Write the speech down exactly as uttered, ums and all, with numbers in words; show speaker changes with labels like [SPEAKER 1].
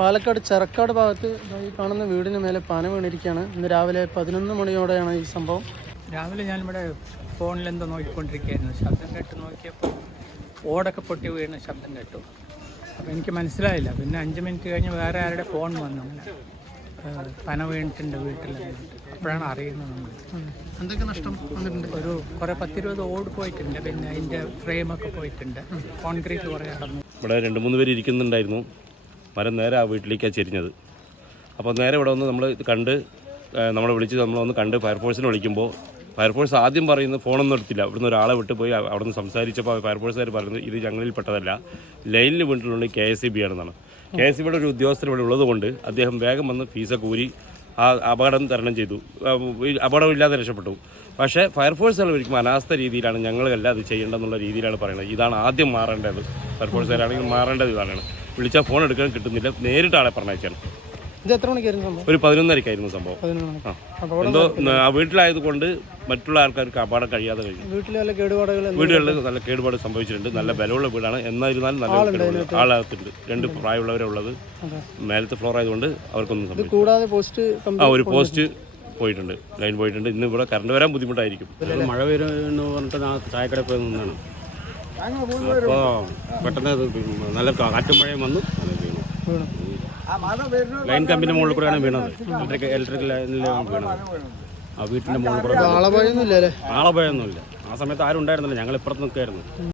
[SPEAKER 1] പാലക്കാട് ചെറക്കാട് ഭാഗത്ത് ഈ കാണുന്ന വീടിന് മേലെ പന വീണിരിക്കുകയാണ്. ഇന്ന് രാവിലെ പതിനൊന്ന് മണിയോടെയാണ് ഈ സംഭവം.
[SPEAKER 2] രാവിലെ ഞാനിവിടെ ഫോണിലെന്തോ നോക്കിക്കൊണ്ടിരിക്കുകയായിരുന്നു. ശബ്ദം കേട്ട് നോക്കിയപ്പോൾ ഓടൊക്കെ പൊട്ടി വീണ ശബ്ദം കേട്ടു. അപ്പോൾ എനിക്ക് മനസ്സിലായില്ല. പിന്നെ അഞ്ച് മിനിറ്റ് കഴിഞ്ഞ് വേറെ ആരുടെ ഫോൺ വന്നു, അങ്ങനെ പന വീണിട്ടുണ്ട് വീട്ടിൽ. അപ്പോഴാണ് അറിയുന്നത് നമ്മൾ.
[SPEAKER 1] എന്തൊക്കെ നഷ്ടം വന്നിട്ടുണ്ട്?
[SPEAKER 2] ഒരു കുറേ പത്തിരുപത് ഓട് പോയിട്ടുണ്ട്, പിന്നെ അതിൻ്റെ ഫ്രെയിമൊക്കെ പോയിട്ടുണ്ട്, കോൺക്രീറ്റ് കുറേ അടന്നു.
[SPEAKER 3] ഇവിടെ രണ്ട് മൂന്ന് പേര് ഇരിക്കുന്നുണ്ടായിരുന്നു. മരം നേരെ ആ വീട്ടിലേക്കാണ് ചെരിഞ്ഞത്. അപ്പോൾ നേരെ ഇവിടെ വന്ന് നമ്മൾ ഇത് കണ്ട് നമ്മളെ വിളിച്ച് നമ്മളൊന്ന് കണ്ട് ഫയർഫോഴ്സിനെ വിളിക്കുമ്പോൾ ഫയർഫോഴ്സ് ആദ്യം പറയുന്നത് ഫോണൊന്നും എടുത്തില്ല. ഇവിടുന്ന് ഒരാളെ വിട്ട് പോയി അവിടെ നിന്ന് സംസാരിച്ചപ്പോൾ ഫയർഫോഴ്സുകാർ പറയുന്നത് ഇത് ഞങ്ങളിൽ പെട്ടതല്ല, ലൈനിൽ വീണിട്ടുള്ളത് കെ എസ് ഇ ബി ആണെന്നാണ്. കെ എസ് ഇ ബിയുടെ ഒരു ഉദ്യോഗസ്ഥർ ഇവിടെ ഉള്ളതുകൊണ്ട് അദ്ദേഹം വേഗം വന്ന് ഫീസൊക്കെ ഊരി ആ അപകടം തരണം ചെയ്തു, അപകടമില്ലാതെ രക്ഷപ്പെട്ടു. പക്ഷേ ഫയർഫോഴ്സുകൾ ഒരിക്കലും അനാസ്ഥ രീതിയിലാണ് ഞങ്ങളല്ല അത് ചെയ്യേണ്ടതെന്നുള്ള രീതിയിലാണ് പറയുന്നത്. ഇതാണ് ആദ്യം മാറേണ്ടത്. ഫയർഫോഴ്സുകാരാണെങ്കിൽ മാറേണ്ടത് ഇതാണ്. വിളിച്ചാൽ ഫോൺ എടുക്കാൻ കിട്ടുന്നില്ല, നേരിട്ട് ആളെ പറഞ്ഞയച്ചാണ്.
[SPEAKER 1] ഇത് എത്ര മണിക്കായിരുന്നു സംഭവം?
[SPEAKER 3] ഒരു പതിനൊന്നരക്കായിരുന്നു സംഭവം. ആ എന്തോ ആ വീട്ടിലായതുകൊണ്ട് മറ്റുള്ള ആൾക്കാർക്ക് അപകടം കഴിയാതെ കഴിഞ്ഞു.
[SPEAKER 1] വീട്ടിൽ നല്ല കേടുപാടുകൾ
[SPEAKER 3] വീടുകളിൽ നല്ല കേടുപാട് സംഭവിച്ചിട്ടുണ്ട്. നല്ല ബലമുള്ള വീടാണ്, എന്നായിരുന്നാലും നല്ല ആളകത്തുണ്ട്. രണ്ട് പ്രായമുള്ളവരെ ഉള്ളത്. മേലത്തെ ഫ്ലോർ ആയതുകൊണ്ട് അവർക്കൊന്നും സംഭവിച്ചു.
[SPEAKER 1] കൂടാതെ പോസ്റ്റ്
[SPEAKER 3] ആ ഒരു പോസ്റ്റ് പോയിട്ടുണ്ട്, ലൈൻ പോയിട്ടുണ്ട്. ഇന്ന് ഇവിടെ കറണ്ട് വരാൻ ബുദ്ധിമുട്ടായിരിക്കും.
[SPEAKER 4] മഴ വരുമെന്ന് പറഞ്ഞിട്ട് ഞാൻ ചായക്കടയിൽ പോയി നിന്നാണ്. അപ്പോൾ പെട്ടെന്ന് നല്ല കാറ്റും മഴയും വന്നു വീണു. ലൈൻ കമ്പിൻ്റെ മുകളിൽ കൂടെയാണ് വീണത്. ഇലക്ട്രിക് ഇലക്ട്രിക് ലൈനിലാണ് വീണത്. ആ വീട്ടിൻ്റെ മുകളിൽ കൂടെ
[SPEAKER 1] ആളപായൊന്നും ഇല്ല.
[SPEAKER 4] ആളപായൊന്നുമില്ല. ആ സമയത്ത് ആരും ഉണ്ടായിരുന്നില്ല, ഞങ്ങൾ ഇപ്പുറത്ത് നിൽക്കുകയായിരുന്നു.